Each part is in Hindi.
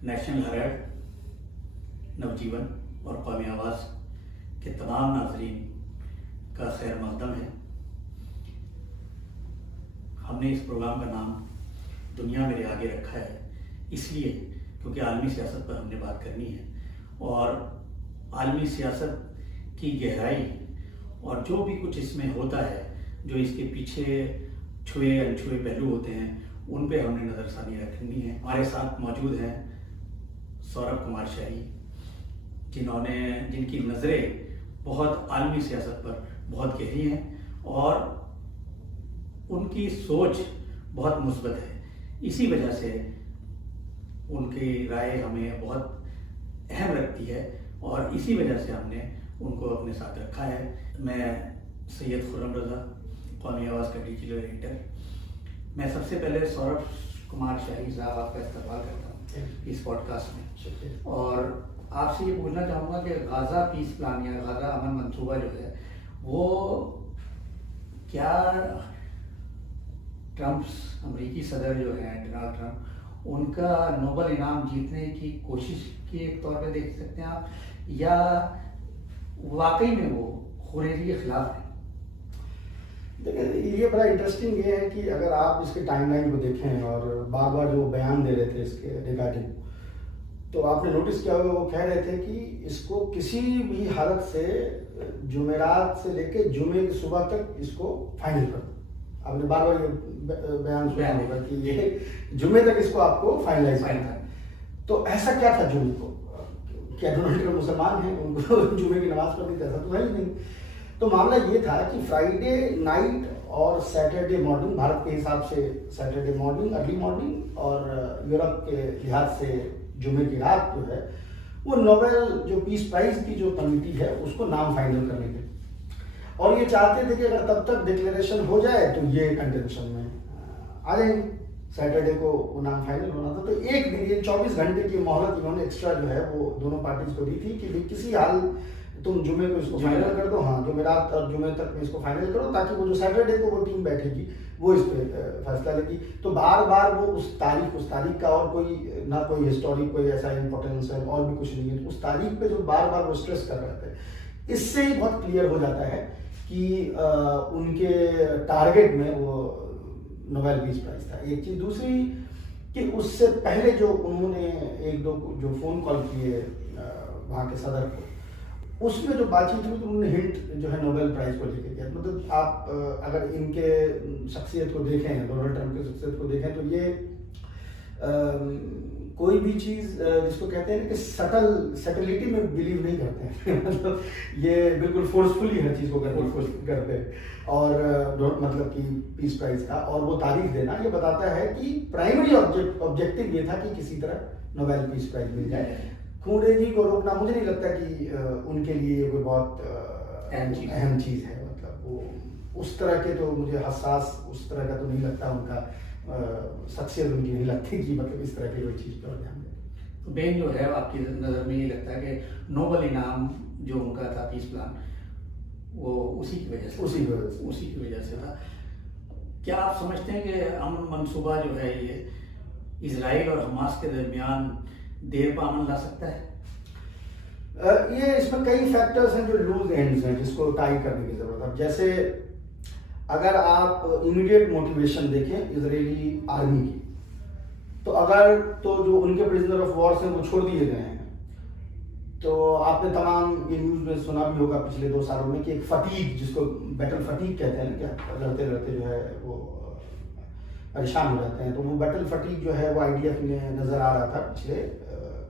नेशनल हेराल्ड, नवजीवन और कौमी आवाज़ के तमाम नाजरीन का खैर मकदम है। हमने इस प्रोग्राम का नाम दुनिया मेरे आगे रखा है इसलिए क्योंकि आलमी सियासत पर हमने बात करनी है और आलमी सियासत की गहराई और जो भी कुछ इसमें होता है, जो इसके पीछे छुए अनछुए पहलू होते हैं, उन पे हमने नज़रसानी रखनी है। हमारे साथ मौजूद हैं सौरभ कुमार शाही, जिनकी नज़रें बहुत आलमी सियासत पर बहुत गहरी हैं और उनकी सोच बहुत मुस्बत है। इसी वजह से उनकी राय हमें बहुत अहम लगती है और इसी वजह से हमने उनको अपने साथ रखा है। मैं सैयद खुर्रम रज़ा, कौमी आवाज़ का डिजिटल एडिटर। मैं सबसे पहले सौरभ कुमार शाही साहब आपका इस्तेमाल करता हूँ इस पॉडकास्ट में और आपसे ये पूछना चाहूँगा कि गाज़ा पीस प्लान या गाज़ा अमन मंसूबा जो है वो क्या अमेरिकी सदर जो है डोनाल्ड ट्रंप, उनका नोबेल इनाम जीतने की कोशिश के तौर पे देख सकते हैं आप, या वाकई में वो खुरेजी के खिलाफ है? देखिए, ये बड़ा इंटरेस्टिंग ये है कि अगर आप इसके टाइमलाइन को देखें और बार बार जो बयान दे रहे थे इसके रिगार्डिंग, तो आपने नोटिस किया होगा वो कह रहे थे कि इसको किसी भी हालत से जुमेरात से लेके जुमे की सुबह तक इसको फाइनल कर दो। आपने बार बार ये बयान सुना होगा कि ये जुमे तक इसको आपको फाइनलाइज करना है। तो ऐसा क्या था जुमे को? क्या डोनाल्ड ट्रंप मुसलमान हैं, उनको जुमे की नमाज पढ़नी? ऐसा तो है ही नहीं। तो मामला ये था कि फ्राइडे नाइट और सैटरडे मॉर्निंग, भारत के हिसाब से सैटरडे मॉर्निंग अर्ली मॉर्निंग और यूरोप के लिहाज से जुमे की रात जो है वो नोबेल जो पीस प्राइज की जो कमेटी है उसको नाम फाइनल करने के, और ये चाहते थे कि अगर तब तक डिक्लेरेशन हो जाए तो ये कंटेंशन में आ जाएंगे। सैटरडे को वो नाम फाइनल होना था, तो एक दिन ये 24 घंटे की मोहलत इन्होंने एक्स्ट्रा जो है वो दोनों पार्टीज को दी थी कि किसी हाल तुम जुमे को इसको फाइनल कर दो, हाँ जुमेरात और जुमे तक में इसको फाइनल करो, ताकि वो जो सैटरडे को वो टीम बैठेगी वो इस पे फैसला लेगी। तो बार बार वो उस तारीख का और कोई ना कोई हिस्टोरिक कोई ऐसा इंपॉर्टेंस है और भी कुछ नहीं है, उस तारीख पे जो बार बार वो स्ट्रेस कर रहे थे, इससे ही बहुत क्लियर हो जाता है कि उनके टारगेट में वो नोबेल पीस प्राइज था। एक चीज, दूसरी कि उससे पहले जो उन्होंने एक दो जो फोन कॉल किए वहाँ के सदर को, उसमें जो बातचीत हुई तो उन्होंने हिंट जो है नोबेल प्राइज को लेकर किया। मतलब आप अगर इनके शख्सियत को देखें, डोनाल्ड ट्रंप की शख्सियत को देखें, तो ये कोई भी चीज़ जिसको कहते हैं कि सटलिटी में बिलीव नहीं करते हैं मतलब ये बिल्कुल फोर्सफुली हर चीज़ को करते हैं। और मतलब कि पीस प्राइज का और वो तारीख देना ये बताता है कि प्राइमरी ऑब्जेक्टिव ये था कि किसी तरह नोबेल पीस प्राइज मिल जाए। खुरेजी को रोकना मुझे नहीं लगता कि उनके लिए कोई बहुत अहम चीज़ है। मतलब वो उस तरह के तो मुझे हसास उस तरह का तो नहीं लगता, उनका शख्सियत उनकी नहीं लगती कि मतलब इस तरह की कोई चीज़ पर ध्यान दें। तो बेन जो है आपकी नज़र में ये लगता है कि नोबेल इनाम जो उनका था पीस प्लान, वो उसी की वजह से था। क्या आप समझते हैं कि अमन मंसूबा जो है ये इजराइल और हमास के दरमियान देर पर अमन ला सकता है? ये इसमें कई फैक्टर्स हैं जो लूज एंड्स हैं जिसको टाई करने की जरूरत है। जैसे अगर आप इमीडिएट मोटिवेशन देखें इजरायली आर्मी की, तो जो उनके प्रिजनर ऑफ वॉर्स हैं वो छोड़ दिए गए हैं, तो आपने तमाम ये न्यूज़ में सुना भी होगा पिछले 2 सालों में कि एक फटीग, जिसको बैटल फटीग कहते हैं, क्या लड़ते लड़ते जो है वो परेशान हो जाते हैं, तो वो बैटल फटीग जो है वो आईडीएफ में नजर आ रहा था पिछले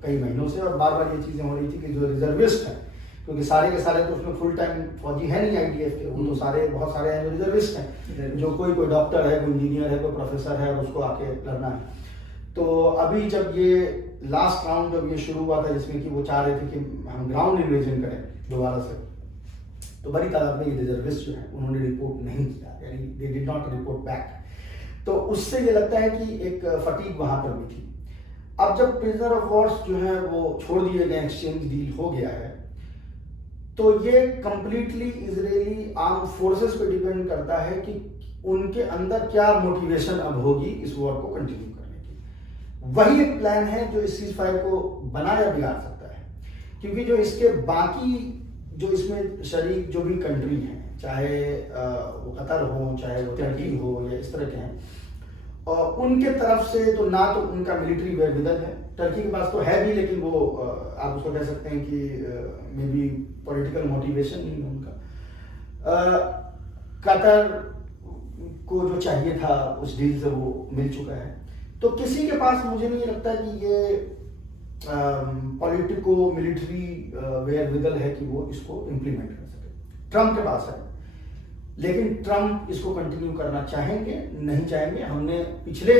कई महीनों से। और बार बार ये चीज़ें हो रही थी कि जो रिजर्विस्ट हैं, क्योंकि सारे के सारे तो उसमें फुल टाइम फौजी है नहीं आईडीएफ के, वो तो बहुत सारे हैं जो रिजर्विस्ट हैं, जो कोई डॉक्टर है, कोई इंजीनियर है, कोई प्रोफेसर है और उसको आके लड़ना है। तो अभी जब ये लास्ट राउंड जब ये शुरू हुआ था जिसमें कि वो चाह रहे थे कि हम ग्राउंड इन्वेजन करें दोबारा से, तो बड़ी तादाद में ये रिजर्विस्ट जो है उन्होंने रिपोर्ट नहीं किया, यानी they did not report back. तो उससे ये लगता है कि एक फटीग वहां पर भी थी। अब जब प्रिजनर ऑफ वॉर्स जो है वो छोड़ दिए गए, एक्सचेंज डील हो गया है, तो ये कंप्लीटली इजरायली आर्म फोर्सेस पे डिपेंड करता है कि उनके अंदर क्या मोटिवेशन अब होगी इस वॉर को कंटिन्यू करने की। वही एक प्लान है जो इस सीज फायर को बना या बिगाड़ सकता है। क्योंकि जो इसके बाकी जो इसमें शरीक जो भी कंट्री हैं, चाहे वो कतर हो, चाहे वो टर्की हो, या इस तरह के हैं, और उनके तरफ से तो ना तो उनका मिलिट्री वेयरविदल है, टर्की के पास तो है भी, लेकिन वो आप उसको कह सकते हैं कि मे बी पॉलिटिकल मोटिवेशन नहीं है उनका। कतर को जो चाहिए था उस डील से वो मिल चुका है, तो किसी के पास मुझे नहीं लगता कि ये पॉलिटिको मिलिट्री वेयरविदल है कि वो इसको इम्प्लीमेंट कर सके। ट्रम्प के पास है, लेकिन ट्रम्प इसको कंटिन्यू करना चाहेंगे नहीं चाहेंगे। हमने पिछले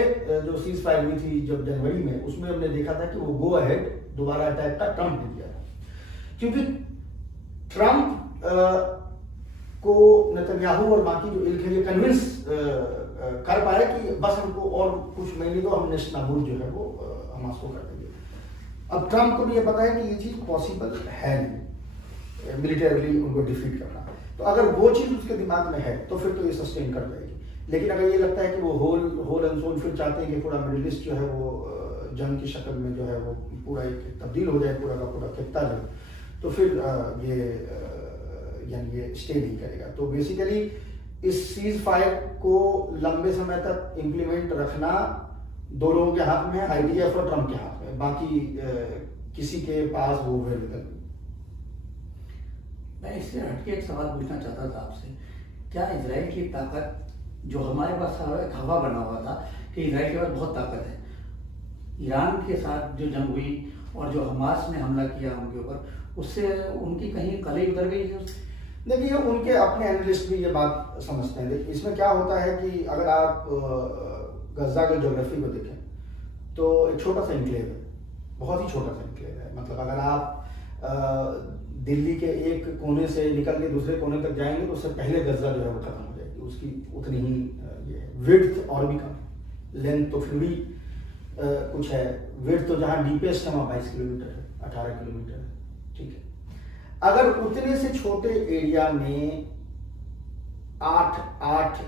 जो सीज फायर हुई थी जब जनवरी में, उसमें हमने देखा था कि वो गो अहेड दोबारा अटैक का ट्रम्प ने दिया था, क्योंकि ट्रम्प को नेतन्याहू और बाकी जो इल्क है ये कन्विंस कर पाए कि बस हमको और कुछ महीने दो, हम नेस्तनाबूद जो है वो हमास को कर देंगे। अब ट्रम्प को भी ये पता है कि ये चीज पॉसिबल है नहीं मिलिटरीली उनको डिफीट करना, तो अगर वो चीज उसके दिमाग में है तो फिर तो ये सस्टेन कर पाएगी। लेकिन अगर ये लगता है कि वो होल एंड सोल फिर चाहते हैं कि पूरा मिडिल ईस्ट जो है वो जंग की शक्ल में जो है वो पूरा एक तब्दील हो जाए, पूरा का पूरा खित्ता जो, तो फिर यानी ये स्टे नहीं करेगा। तो बेसिकली इस सीज फायर को लंबे समय तक इम्प्लीमेंट रखना दो लोगों के हाथ में है, आईडीएफ और ट्रम्प के हाथ में, बाकी किसी के पास वो वेयरविदल। मैं इससे हटके एक सवाल पूछना चाहता था आपसे, क्या इजराइल की ताकत, जो हमारे पास एक हवा बना हुआ था कि इजराइल के पास बहुत ताकत है, ईरान के साथ जो जंग हुई और जो हमास ने हमला किया उनके ऊपर, उससे उनकी कहीं कलई उतर गई है? देखिए, उनके अपने एनालिस्ट भी ये बात समझते हैं। देखिए, इसमें क्या होता है कि अगर आप गजा के ज्योग्राफी को देखें तो एक छोटा सा इंक्लेव है, बहुत ही छोटा सा इंक्लेव है। मतलब अगर आप दिल्ली के एक कोने से निकल के दूसरे कोने तक जाएंगे तो उससे पहले गजा जो है वो खत्म हो जाएगी, उसकी उतनी ही ये विड्थ और भी कम, लेंथ तो फिर भी कुछ है, विड्थ तो जहाँ डीपेस्ट है वहाँ 22 किलोमीटर है, 18 किलोमीटर है, ठीक है। अगर उतने से छोटे एरिया में 8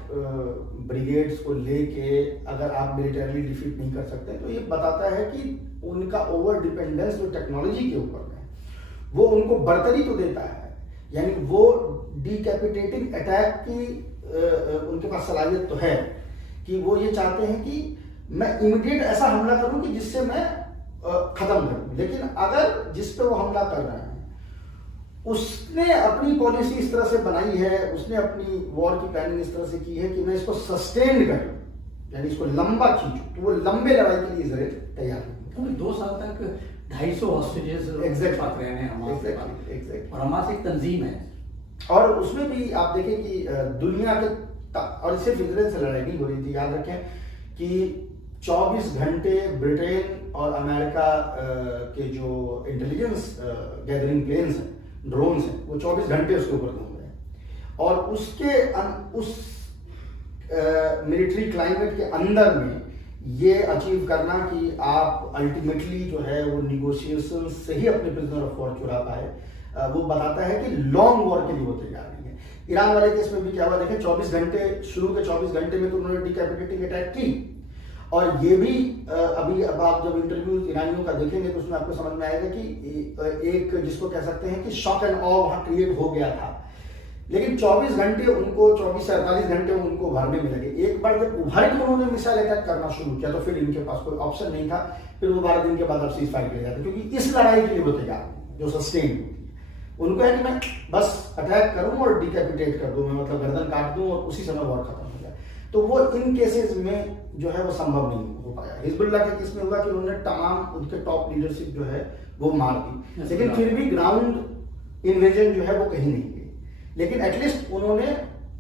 ब्रिगेड्स को लेके अगर आप मिलिटरीली डिफीट नहीं कर सकते, तो ये बताता है कि उनका ओवर डिपेंडेंस जो टेक्नोलॉजी के ऊपर है वो उनको बढ़तरी तो देता है, यानी वो डिकैपिटेटिंग अटैक की उनके पास सलाहियत तो है कि वो ये चाहते हैं कि मैं इमीडिएट ऐसा हमला करूं कि जिससे मैं खत्म करूं। लेकिन अगर जिस पे वो हमला कर रहे हैं उसने अपनी पॉलिसी इस तरह से बनाई है, उसने अपनी वॉर की प्लानिंग इस तरह से की है कि मैं इसको सस्टेन करूं, यानी इसको लंबा खींचूं, तो वो लंबे लड़ाई के लिए इजराइल तैयार है। 2 साल तक 250 हॉस्टेजेस एग्जैक्टली रहे हैं हमास के पास, एग्जैक्टली। और हमास एक तंजीम है, और उसमें भी आप देखें कि दुनिया के, और सिर्फ इजराइल से लड़ाई नहीं हो रही थी, याद रखें कि 24 घंटे ब्रिटेन और अमेरिका के जो इंटेलिजेंस गैदरिंग प्लेन्स हैं, ड्रोन्स हैं, वो 24 घंटे उसके ऊपर घूम रहे हैं। और उसके उस मिलिट्री क्लाइमेट के अंदर में ये अचीव करना कि आप अल्टीमेटली जो है वो निगोशिएशन से ही अपने प्रिजनर ऑफ वॉर चुरा पाए, वो बताता है कि लॉन्ग वॉर के लिए वो तैयार नहीं है। ईरान वाले केस में भी क्या हुआ देखें, 24 घंटे, शुरू के 24 घंटे में तो उन्होंने डिकैपिटेटिंग अटैक की, और ये भी अभी अब आप जब इंटरव्यू ईरानियों का देखेंगे तो उसमें आपको समझ में आएगा कि एक जिसको कह सकते हैं कि शॉक एंड ऑ वहां क्रिएट हो गया था। लेकिन 24 घंटे उनको, 24 से 48 घंटे उनको उभरने में लगे। एक बार जब उभर के उन्होंने मिसाइल अटैक करना शुरू किया तो फिर इनके पास कोई ऑप्शन नहीं था, फिर वो 12 दिन के बाद अब सीज फायर किया जाता, क्योंकि इस लड़ाई के लिए वो तैयार नहीं, जो सस्टेन होती है। उनको है कि मैं बस अटैक करूं और डिकैपिटेट कर दूं, मैं मतलब गर्दन काट दूं और उसी समय वॉर खत्म हो जाए। तो वो इन केसेस में जो है वो संभव नहीं हो पाया। हिजबुल्लाह के केस में हुआ कि उन्होंने तमाम उनके टॉप लीडरशिप जो है वो मार दी, लेकिन फिर भी ग्राउंड इन्वेजन जो है वो कहीं नहीं गई। लेकिन एटलीस्ट उन्होंने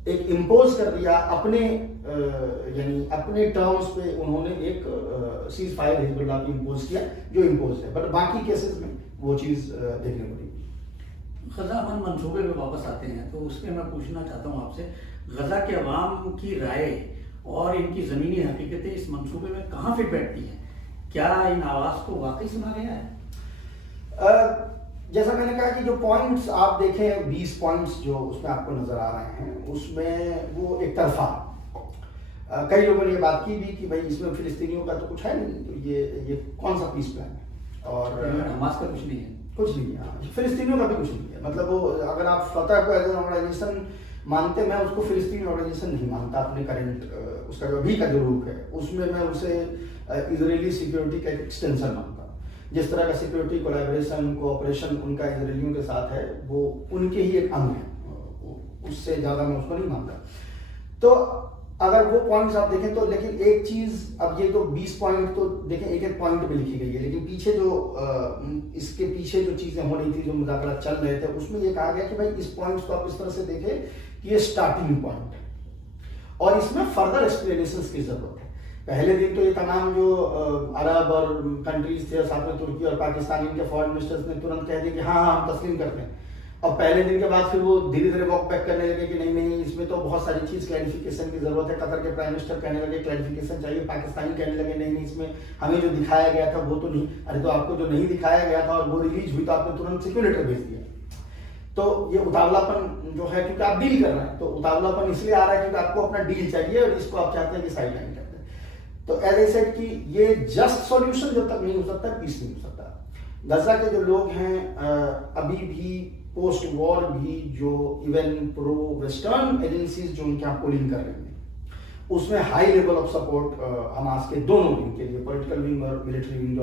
एक इम्पोज कर दिया अपने यानी अपने टर्म्स पे उन्होंने एक सीज फायर हिजबुल्लाह की इम्पोज किया, जो इम्पोज है। बट बाकी केसेस में वो चीज देखने को नहीं। गजा अमन मंसूबे पे वापस आते हैं तो उसमें मैं पूछना चाहता हूँ आपसे, गजा के अवाम की राय और इनकी ज़मीनी हकीकतें इस मंसूबे में कहाँ फिट बैठती हैं? क्या इन आवाज़ को वाकई सुना गया है? जैसा मैंने कहा कि जो पॉइंट्स आप देखें, 20 पॉइंट्स जो उसमें आपको नजर आ रहे हैं, उसमें वो एक तरफा कई लोगों ने ये बात की भी कि भाई इसमें फिलिस्तीनियों का तो कुछ है नहीं, तो ये कौन सा पीस प्लान है, और हमास का कुछ नहीं है, कुछ नहीं है। हाँ, फिलिस्तीनियों का भी कुछ नहीं है। मतलब वो अगर आप फतह को एज एन ऑर्गेनाइजेशन मानते, मैं उसको फिलिस्तीनी ऑर्गेनाइजेशन नहीं मानता अपने करंट उसका जो अभी का जो रूप है उसमें, मैं उसे इजरायली सिक्योरिटी का एक एक्सटेंशन मानता हूँ। जिस तरह का सिक्योरिटी कोलैबोरेशन कोऑपरेशन उनका इजरायलियों के साथ है, वो उनके ही एक अंग है, उससे ज़्यादा मैं उसको नहीं मानता। तो अगर वो पॉइंट्स आप देखें तो, लेकिन एक चीज, अब ये तो 20 पॉइंट तो देखें एक एक पॉइंट पे लिखी गई है, लेकिन पीछे जो इसके पीछे जो चीजें हो रही थी, जो मुज़ाकरा चल रहे थे, उसमें ये कहा गया कि भाई इस पॉइंट्स को आप इस तरह से देखें कि ये स्टार्टिंग पॉइंट है और इसमें फर्दर एक्सप्लेनेशन की जरूरत है। पहले दिन तो ये तमाम जो अरब और कंट्रीज थे, साथ में तुर्की और पाकिस्तान, इनके फॉरेन मिनिस्टर्स ने तुरंत कह दिया कि हाँ हाँ हम तस्लीम करते हैं। और पहले दिन के बाद फिर वो धीरे धीरे वॉक बैक करने लगे कि नहीं नहीं, इसमें तो बहुत सारी चीज क्लैरिफिकेशन की जरूरत है। कतर के प्राइम मिनिस्टर कहने लगे क्लैरिफिकेशन चाहिए, पाकिस्तानी कहने लगे नहीं नहीं, इसमें हमें जो दिखाया गया था वो तो नहीं। अरे तो आपको जो नहीं दिखाया गया था और वो रिलीज हुई तो आपने तुरंत सिक्योरिटी भेज दिया। तो ये उतावलापन जो है, क्योंकि आप डील कर रहे हैं, तो उतावलापन इसलिए आ रहा है क्योंकि आपको अपना डील चाहिए और इसको आप चाहते हैं कि साइड लाइन करते हैं। तो एज ए सेड कि ये जस्ट सॉल्यूशन जब तक नहीं हो सकता, पीस नहीं हो सकता। गजा के जो लोग हैं अभी भी पोस्ट वॉर भी जो इवन प्रो वेस्टर्न एजेंसीज जो उनके यहाँ पोलिंग कर रही हैं, उसमें high level of support Hamas के दोनों विंग के लिए, पॉलिटिकल विंग और मिलिट्री विंग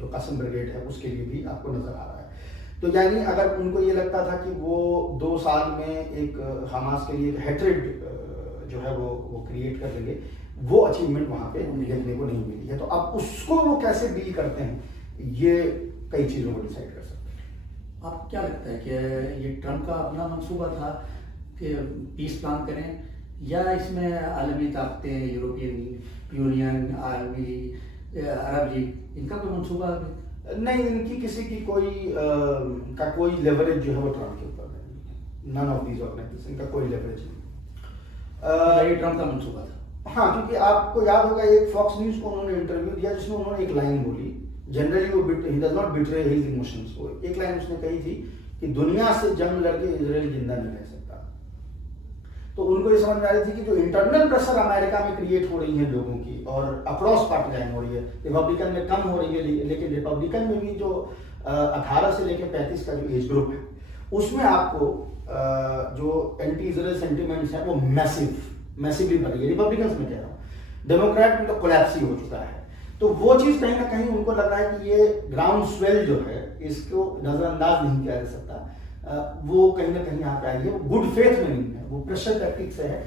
जो कासिम ब्रिगेड है उसके लिए भी आपको नजर आ रहा है। तो यानी अगर उनको ये लगता था कि वो 2 साल में एक हमास के लिए हेट्रेड जो है वो क्रिएट कर लेंगे, वो अचीवमेंट वहां पे देखने को नहीं मिली है। तो अब उसको वो कैसे डील करते हैं, ये कई चीजों को डिसाइड कर सकते हैं। आपको क्या लगता है कि ये ट्रम्प का अपना मंसूबा था कि पीस प्लान करें, या इसमें आलमी ताकतें, यूरोपियन यूनियन, आलमी अरब लीग, इनका कोई मंसूबा नहीं? इनकी किसी की कोई लेवरेज जो है वो ट्रम्प के ऊपर नहीं। नन ऑफ दीज ऑर्गेनाइजेशन का कोई लेवरेज नहीं। ये ट्रम्प का मंसूबा था। हाँ, क्योंकि आपको याद होगा एक फॉक्स न्यूज को उन्होंने इंटरव्यू दिया जिसमें उन्होंने एक लाइन बोली, जनरली वो he does not betray his emotions. वो एक लाइन उसने कही थी कि दुनिया से जंग लड़के इजराइल जिंदा नहीं रह सकता। तो उनको ये समझ में आ रही थी कि जो इंटरनल प्रेशर अमेरिका में क्रिएट हो रही है लोगों की और अक्रॉस पार्टी लाइन हो रही है, रिपब्लिकन में कम हो रही है, लेकिन रिपब्लिकन में भी जो 18 से लेकर 35 का जो एज ग्रुप है उसमें आपको जो एंटी इजराइल सेंटिमेंट्स हैं वो मैसिवली बढ़ रही है। रिपब्लिकन में कह रहा हूँ, डेमोक्रेट में तो कोलैप्स ही हो चुका है। तो वो चीज कहीं ना कहीं उनको लग रहा है कि ये ग्राउंड स्वेल जो है इसको नजरअंदाज नहीं किया जा सकता। वो कहीं ना कहीं यहाँ पे आई है, वो गुड फेथ में नहीं है, वो प्रेशर टैक्टिक से है।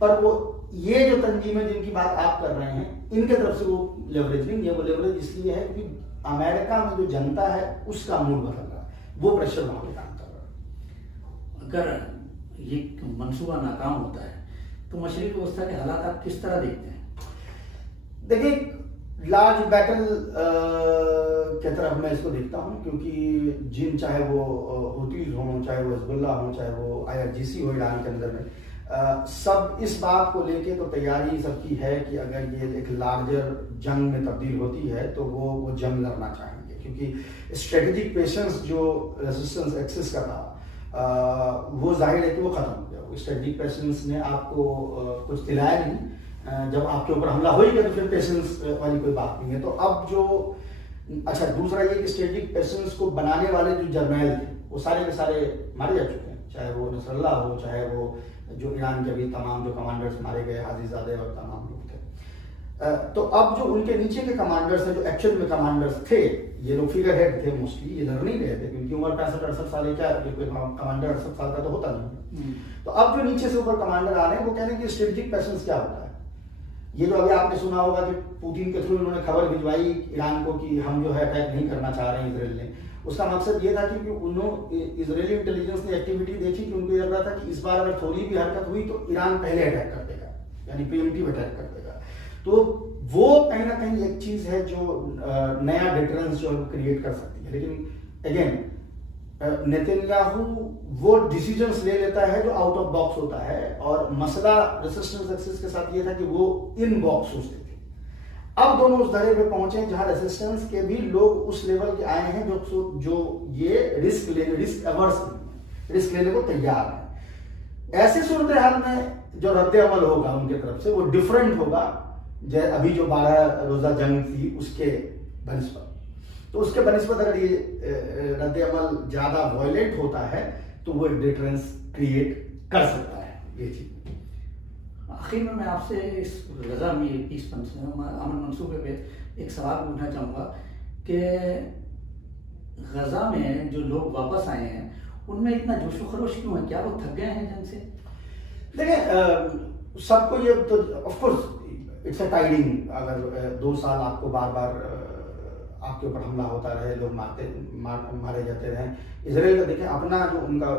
पर वो ये जो तंजीमें जिनकी बात आप कर रहे हैं, इनके तरफ से वो लेवरेज नहीं है। वो लेवरेज इसलिए है कि अमेरिका में जो जनता है उसका मूड बदल रहा है, वो प्रेशर वहां पे काम कर रहा है। अगर ये मंसूबा नाकाम होता है तो मशरक़ी व्यवस्था के हालात आप किस तरह देखते हैं? देखिए, लार्ज बैटल की तरफ मैं इसको देखता हूँ, क्योंकि चाहे वो हुतीज हों, चाहे वो हिजबुल्लाह हों, चाहे वो IRGC हो ईरान के अंदर में, सब इस बात को लेके तो तैयारी सबकी है कि अगर ये एक लार्जर जंग में तब्दील होती है तो वो जंग लड़ना चाहेंगे, क्योंकि स्ट्रेटेजिक पेशेंस जो रेजिस्टेंस एक्सिस का था वो जाहिर है कि वो खत्म हो गया। वो स्ट्रेटेजिक पेशेंस ने आपको कुछ दिलाया नहीं। जब आपके ऊपर हमला हो ही गया तो फिर पेशेंस वाली कोई बात नहीं है। तो अब जो अच्छा, दूसरा ये कि स्ट्रेटेजिक पेशेंस को बनाने वाले जो जर्नैल थे वो सारे के सारे मारे जा चुके हैं, चाहे वो नसरल्ला हो, चाहे वो जो ईरान के भी तमाम जो कमांडर्स मारे गए, हाजीजादे और तमाम लोग थे। तो अब जो उनके नीचे के कमांडर्स हैं, जो एक्चुअल में कमांडर्स थे, ये लोग फिगर हेड थे मोस्टली, ये लड़ नहीं रहे थे क्योंकि उम्र 65-68 साल, क्या कोई कमांडर 68 साल का तो होता नहीं। तो अब जो नीचे से ऊपर कमांडर आ रहे हैं वो कह रहे हैं कि स्ट्रेटेजिक पेशेंस क्या होता है। ये जो अभी आपने सुना होगा कि पुतिन के थ्रू उन्होंने खबर भिजवाई ईरान को कि हम जो है अटैक नहीं करना चाह रहे हैं इजराइल ने। उसका मकसद ये था कि उन्होंने इजरायली इंटेलिजेंस ने एक्टिविटी देखी कि उनको ये लग रहा था कि इस बार अगर थोड़ी भी हरकत हुई तो ईरान पहले अटैक कर देगा, यानी प्रीएम्प्टिव अटैक कर देगा। तो वो कहीं ना कहीं एक चीज है जो नया डिटरेंस जो क्रिएट कर सकती है। लेकिन अगेन नेतन्याहू वो डिसीजंस ले लेता है जो आउट ऑफ बॉक्स होता है, और मसला रेजिस्टेंस एक्सिस के साथ ये था कि वो इन बॉक्स सोचते थे। अब दोनों उस धरे पे पहुंचे जहां रेजिस्टेंस के भी लोग उस लेवल के आए हैं जो ये रिस्क अवर्स, रिस्क लेने को तैयार है। ऐसे सूरत हाल में जो रद्द अमल होगा उनके तरफ से वो डिफरेंट होगा अभी जो 12 रोजा जंग थी उसके बनिस्बत। तो उसके बनिस्बत अगर ये रद्द अमल ज्यादा वायलेंट होता है तो वो एक डिफरेंस क्रिएट कर सकता है ये चीज। आखिर में मैं आपसे इस गजा में पीस अमन मंसूबे पे एक सवाल पूछना चाहूँगा कि गजा में जो लोग वापस आए हैं उनमें इतना जोशो खरोश क्यों है? क्या वो थक गए हैं जंग से? देखिए सबको ये तो of course it's a tidying, अगर 2 साल आपको बार बार आपके ऊपर हमला होता रहे, लोग मारे जाते रहे। इसराइल का देखें अपना जो उनका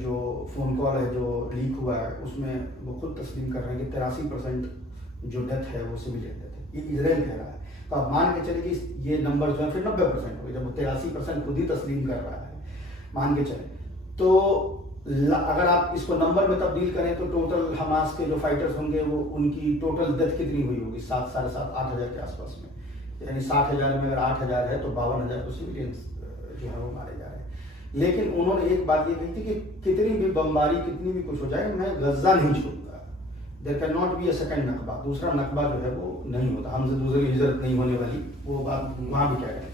जो फोन कॉल है जो लीक हुआ है उसमें वो खुद तस्लीम कर रहे हैं कि 83% जो डेथ है वो सिविलियन डेथ है, ये इसराइल कह रहा है। तो आप मान के चले कि ये नंबर जो है फिर 90% हो गए, जब वो 83% खुद ही तस्लीम कर रहा है, मान के चले। तो अगर आप इसको नंबर में तब्दील करें तो टोटल हमास के जो फाइटर्स होंगे वो उनकी टोटल डेथ कितनी हुई होगी? 7, 7.5, 8 हज़ार के आसपास में। यानी 60,000 में अगर 8,000 है तो 52,000 तो सिविलियंस जो है वो मारे जा रहे हैं। लेकिन उन्होंने एक बात ये कही थी कि कितनी भी बमबारी कितनी भी कुछ हो जाए मैं गजा नहीं छोड़ूंगा। There can not be a second Nakba, दूसरा नकबा जो है वो नहीं होता, हमसे दूसरी हिजरत नहीं होने वाली, वो बात वहां भी कह रहे हैं।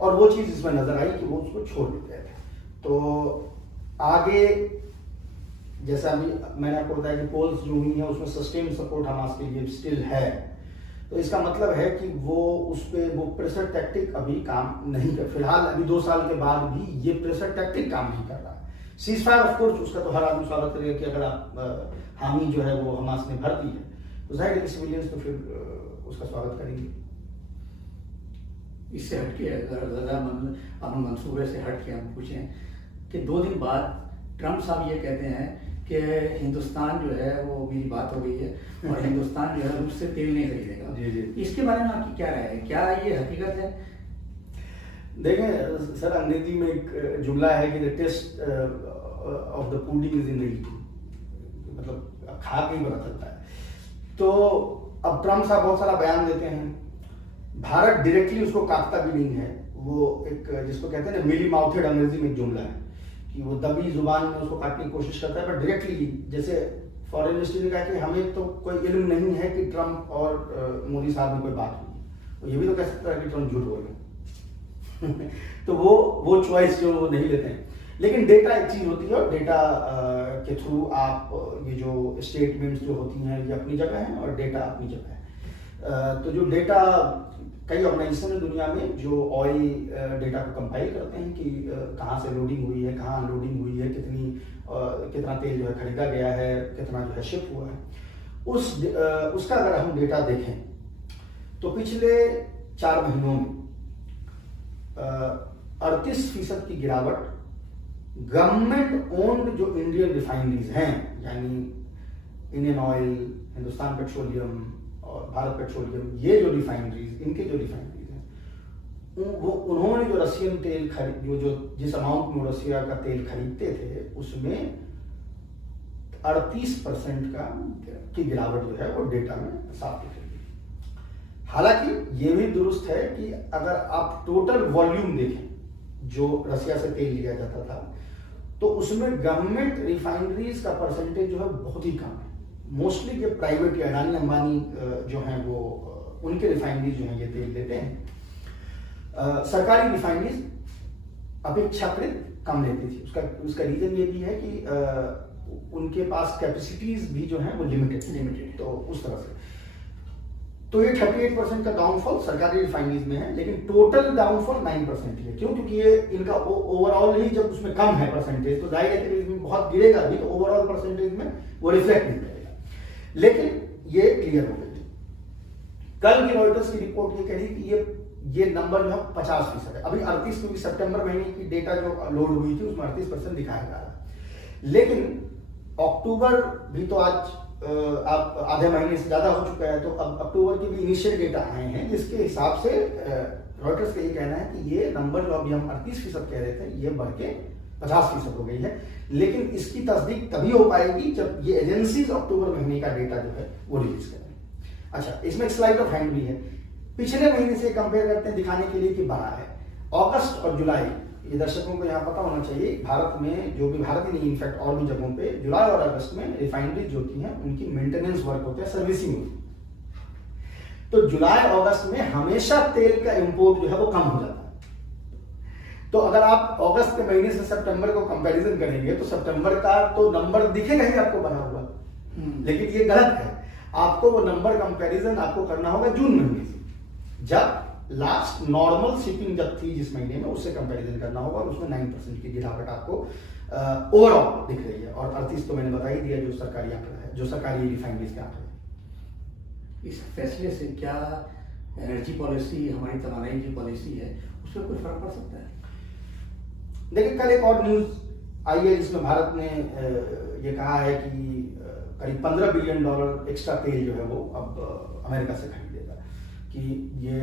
और वो चीज इसमें नजर आई कि वो उसको छोड़ देते थे। तो आगे जैसा अभी मैंने आपको बताया कि पोल्स जो हुई है उसमें सस्टेन सपोर्ट हमास के लिए स्टिल है, तो इसका मतलब है कि वो उस पर वो प्रेशर टैक्टिक अभी काम नहीं कर, फिलहाल अभी 2 साल के बाद भी ये प्रेशर टैक्टिक काम नहीं कर रहा है। सीज फायर ऑफ कोर्स उसका तो हर आदमी स्वागत करेगा कि अगर आप हामी जो है वो हमास ने भर दी है तो जाहिर है कि सिविलियंस तो फिर उसका स्वागत करेंगे। इससे हटके गजा अमन मंसूबे से हट के हम पूछें कि 2 दिन बाद ट्रम्प साहब ये कहते हैं कि हिंदुस्तान जो है वो मेरी बात हो गई है और हिंदुस्तान जो है रूस से तेल नहीं खरीदेगा। जी जी, इसके बारे में आपकी क्या राय है? क्या ये हकीकत है? देखें सर, अंग्रेजी में एक जुमला है कि the test of the pudding is in the eating, मतलब खा के ही पता चलता है। तो अब ट्रम्प साहब बहुत सारा बयान देते हैं, भारत डायरेक्टली उसको काटता भी नहीं है। वो एक जिसको कहते हैं ना मिली माउथेड, अंग्रेजी में एक जुमला है कि वो दबी जुबान में उसको काटने की कोशिश करता है, बट डायरेक्टली जैसे फॉरेन मिनिस्ट्री ने कहा कि हमें तो कोई इल्म नहीं है कि ट्रम्प और मोदी साहब में कोई बात हुई, तो ये भी तो कह सकता है कि ट्रम्प झूठ बोल रहे तो वो चॉइस जो वो नहीं लेते हैं। लेकिन डेटा एक चीज होती है और डेटा के थ्रू आप ये जो स्टेटमेंट्स जो होती हैं ये अपनी जगह है और डेटा अपनी जगह है। तो जो डेटा कई ऑर्गेनाइजेशन है दुनिया में जो ऑयल डेटा को कंपाइल करते हैं कि कहाँ से लोडिंग हुई है, कहाँ अनलोडिंग हुई है, कितना तेल जो है खरीदा गया है, कितना जो है शिप हुआ है, उसका अगर हम डेटा देखें तो पिछले 4 महीनों में 38% की गिरावट गवर्नमेंट ओन्ड जो इंडियन रिफाइनरीज हैं, यानी इंडियन ऑयल, हिंदुस्तान पेट्रोलियम और भारत पेट्रोलियम, ये जो रिफाइनरीज, इनके जो रिफाइनरीज हैं वो उन्होंने जो रशियन तेल जो जिस अमाउंट में रशिया का तेल खरीदते थे उसमें 38% की गिरावट जो है वो डेटा में साफ दिख रही है। हालांकि ये भी दुरुस्त है कि अगर आप टोटल वॉल्यूम देखें जो रशिया से तेल लिया जाता था तो उसमें गवर्नमेंट रिफाइनरीज का परसेंटेज जो है बहुत ही कम है। मोस्टली ये प्राइवेट या अडानी अंबानी जो हैं वो उनके रिफाइनरीज जो हैं ये तेल लेते हैं। सरकारी रिफाइनरीज अपेक्षाकृत कम लेती थी। उसका रीजन ये भी है कि उनके पास कैपेसिटीज भी जो हैं वो लिमिटेड, तो उस तरह से तो ये 38% का डाउनफॉल सरकारी रिफाइनरीज में है, लेकिन टोटल डाउनफॉल 9% ही है। क्यों? क्योंकि ये इनका ओवरऑल ही जब उसमें कम है परसेंटेज तो जाहिर है कि इसमें बहुत गिरेगा भी, तो ओवरऑल परसेंटेज में वो रिफ्लेक्ट नहीं करेगा। लेकिन ये क्लियर हो गई। कल की रॉयटर्स की रिपोर्ट ये कह रही कि ये नंबर जो है 50% है। अभी 38 क्योंकि सितंबर महीने की डेटा जो लोड हुई थी उसमें 38% दिखाया जा रहा। लेकिन अक्टूबर भी तो आज आप आधे महीने से ज्यादा हो चुका है, तो अब अक्टूबर के भी इनिशियल डेटा आए हैं जिसके हिसाब से रॉयटर्स का ये कहना है कि ये नंबर जो अभी हम 38% कह रहे थे ये बढ़ के 50% हो गई है। लेकिन इसकी तस्दीक तभी हो पाएगी जब ये एजेंसीज अक्टूबर महीने का डेटा जो है वो रिलीज करें। अच्छा, इसमें एक स्लाइड ऑफ हैंड भी है। पिछले महीने से कंपेयर करते हैं दिखाने के लिए कि बढ़ा है। अगस्त और जुलाई ये दर्शकों को यहाँ पता होना चाहिए, भारत में जो भी, भारत ही नहीं इनफैक्ट और भी जगहों पे जुलाई और अगस्त में रिफाइनरीज जो होती हैं उनकी मेंटेनेंस वर्क होता है, सर्विसिंग होती है। तो जुलाई अगस्त में हमेशा तेल का इंपोर्ट जो है वो कम हो जाता है। तो अगर आप अगस्त के महीने से सितंबर को कंपैरिजन करेंगे तो सितंबर का तो नंबर दिखेगा ही आपको बना हुआ, लेकिन ये गलत है। आपको वो नंबर कंपैरिजन आपको करना होगा जून महीने से, जब लास्ट नॉर्मल शिपिंग जब थी जिस महीने में, उससे कंपैरिजन करना होगा और उसमें 9% की गिरावट आपको ओवरऑल दिख रही है। और 38 तो मैंने बता ही दिया जो सरकारी आंकड़ा है, जो सरकारी रिफाइनरीज के आंकड़े हैं। इस फैसले से क्या एनर्जी पॉलिसी, हमारी तवानाई की पॉलिसी है, उसमें कोई फर्क पड़ सकता है? देखिए, कल एक और न्यूज आई है जिसमें भारत ने ये कहा है कि करीब $15 बिलियन एक्स्ट्रा तेल जो है वो अब अमेरिका से खरीदेगा। कि ये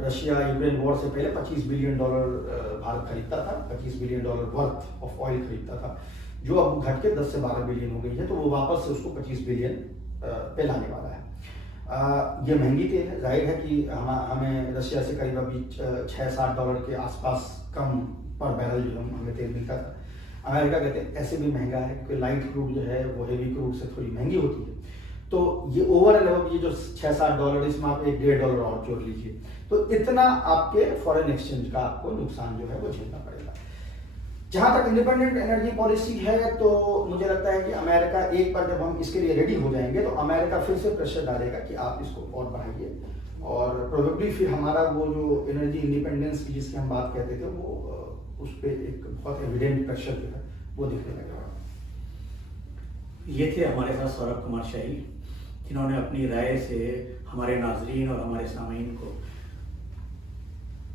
रशिया यूक्रेन वॉर से पहले $25 बिलियन भारत खरीदता था, $25 बिलियन वर्थ ऑफ ऑयल खरीदता था, जो अब घट के 10 से 12 बिलियन हो गई है। तो वो वापस से उसको 25 बिलियन पे लाने वाला है। ये महंगी तेल है, जाहिर है कि हमें रशिया से करीब अभी $6-7 के आसपास कम पर बैरल जो हमें तेल मिलता था। अमेरिका कहते हैं ऐसे भी महंगा है क्योंकि लाइट क्रूड जो है वो हेवी क्रूड से थोड़ी महंगी होती है। तो ये ओवर एंड अबव ये जो $6-7 इसमें आप $1-1.5 और जोड़ लीजिए, तो इतना आपके फॉरेन एक्सचेंज का आपको नुकसान जो है वो झेलना पड़ेगा। जहां तक इंडिपेंडेंट एनर्जी पॉलिसी है, तो मुझे लगता है कि अमेरिका एक बार जब हम इसके लिए रेडी हो जाएंगे तो अमेरिका फिर से प्रेशर डालेगा कि आप इसको और बढ़ाइए, और प्रोबेबली फिर हमारा वो जो एनर्जी इंडिपेंडेंस की जिसकी हम बात कहते थे वो उस पर एक बहुत एविडेंट प्रेशर जो है वो दिखने लगेगा। ये थे हमारे साथ सौरभ कुमार शाही, जिन्होंने अपनी राय से हमारे नाजरीन और हमारे सामीन को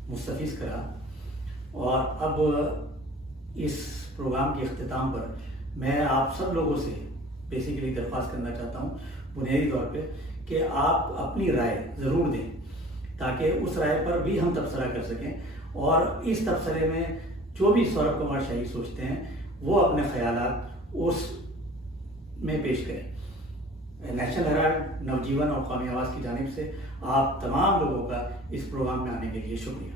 मुस्तफिज़ करा। और अब इस प्रोग्राम के अख्तिताम पर मैं आप सब लोगों से बेसिकली दरख्वास्त करना चाहता हूँ बुनियादी तौर पे कि आप अपनी राय ज़रूर दें, ताकि उस राय पर भी हम तबसरा कर सकें और इस तबसरे में जो भी सौरभ कुमार शाही सोचते हैं वो अपने ख्यालात उस में पेश करें। नेशनल हेराल्ड, नवजीवन और कौमी आवाज़ की जानिब से आप तमाम लोगों का इस प्रोग्राम में आने के लिए शुक्रिया।